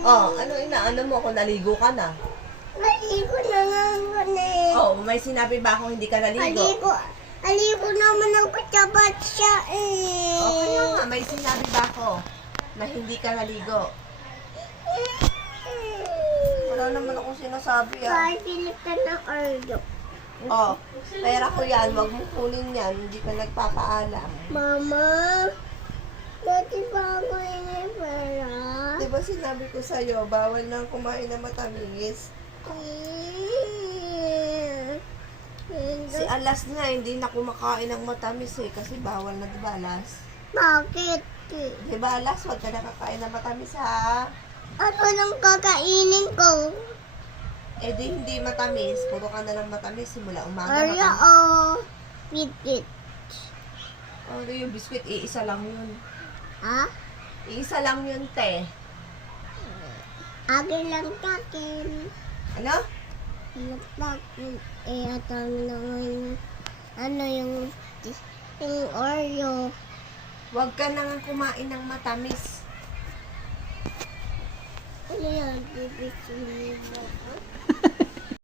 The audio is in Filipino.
Oh, ano inaano mo kung naligo ka na? Naligo na nga ako na eh. Oh, may sinabi ba akong hindi ka naligo? Aligo naman ako sa batya eh. Oh, kaya nga, may sinabi ba ako na hindi ka naligo? Wala naman akong sinasabi ah. Kahit pilit ka ng Oreo. Oh, pera ko yan, wag mo kunin yan, hindi ka nagpapaalam. Mama, dati pa ako yung pera. Diba sinabi ko sa'yo, bawal na kumain ng matamis? Si Alas nga, hindi na kumakain ng matamis eh, kasi bawal na, diba Alas? Bakit? Diba Alas, wag ka na kakain ng matamis ha? Ano lang kakainin ko? Eh di hindi matamis, puro ka na lang matamis, simula umaga Oreo matamis. o Fitbit? Oh, yung biscuit, iisa lang yun. Ha? Iisa lang yun, te. Akin lang kakin. Ano? Bakit? Eh, ito naman ano yung Oreo. Wag ka na nga kumain ng matamis. Ano yan? Bibig mo ba?